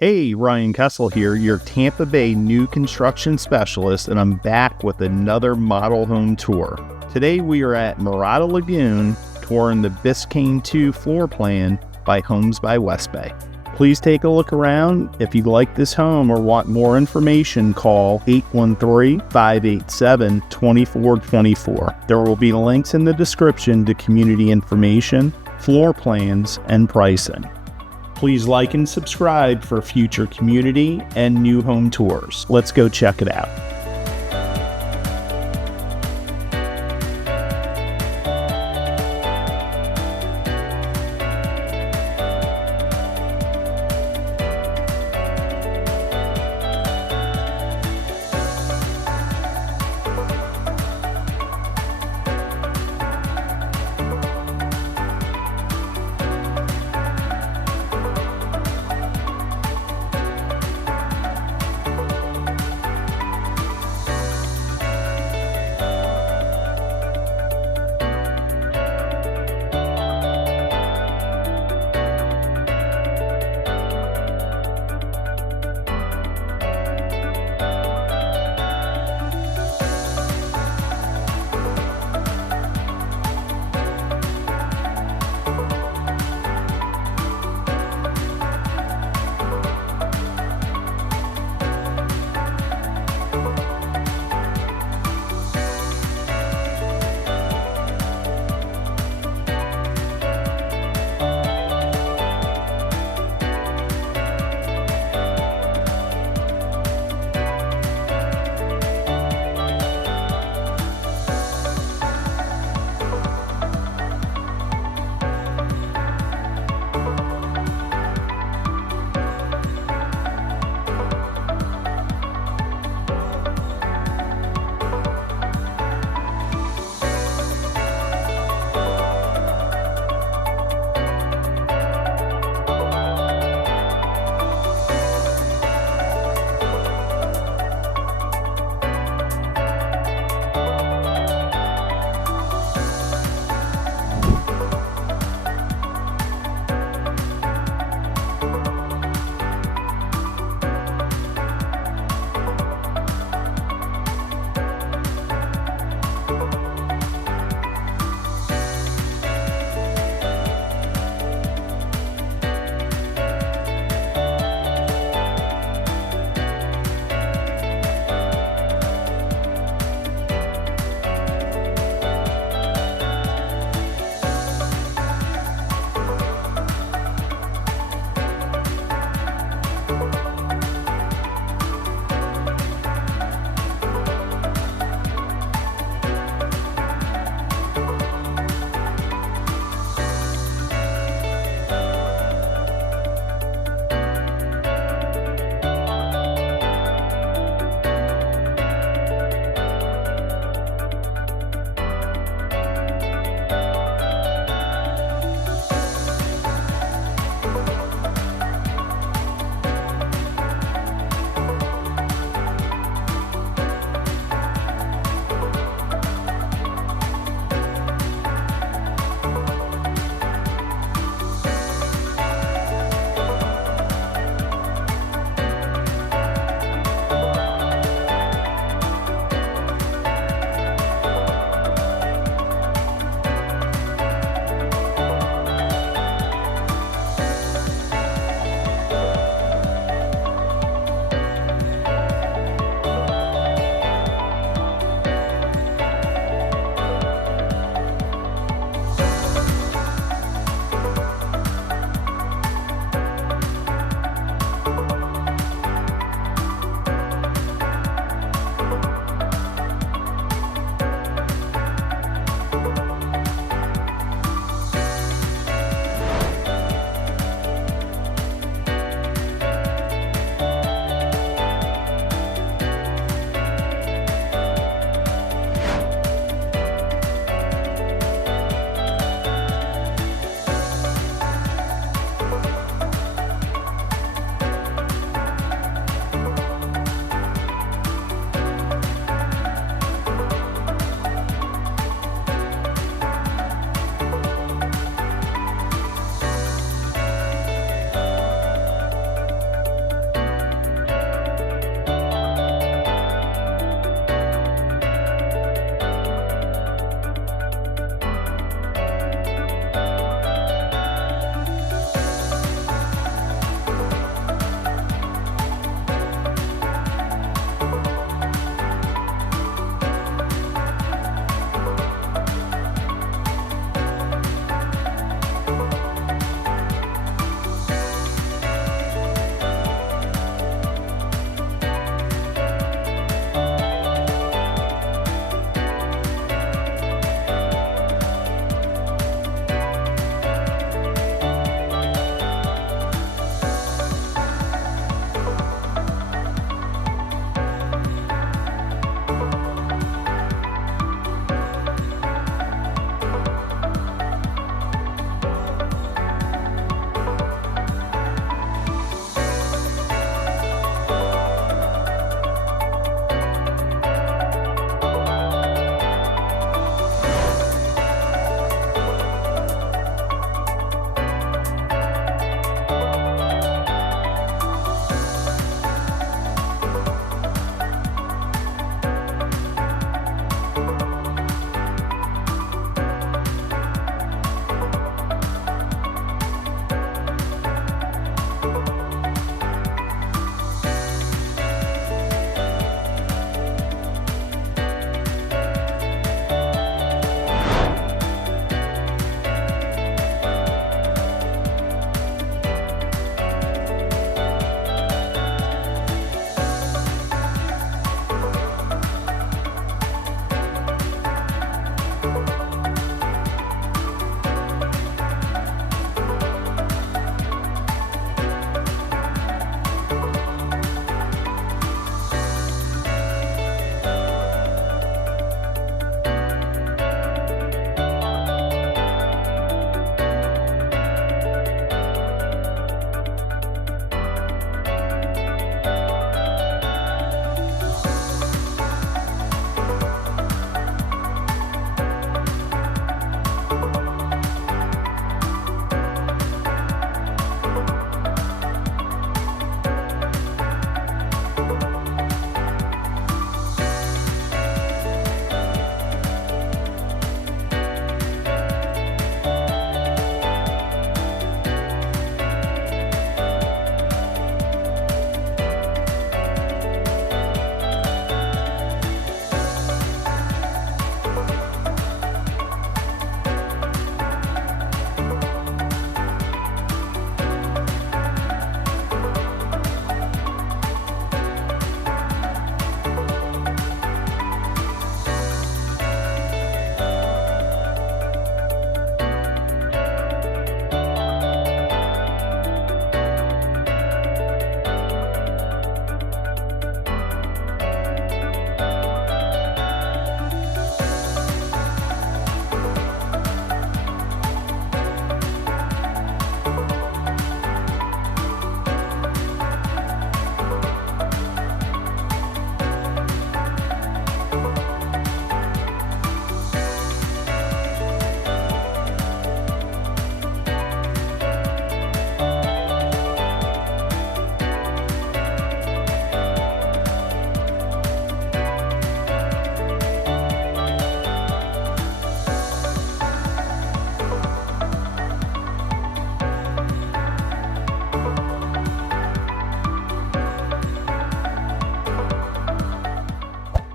Hey, Ryan Kessel here, your Tampa Bay new construction specialist, and I'm back with another model home tour. Today we are at Mirada Lagoon, touring the Biscayne II floor plan by Homes by WestBay. Please take a look around. If you like this home or want more information, call 813-587-2424. There will be links in the description to community information, floor plans, and pricing. Please like and subscribe for future community and new home tours. Let's go check it out.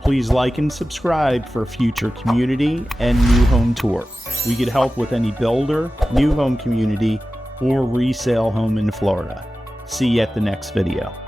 Please like and subscribe for future community and new home tour. We could help with any builder, new home community, or resale home in Florida. See you at the next video.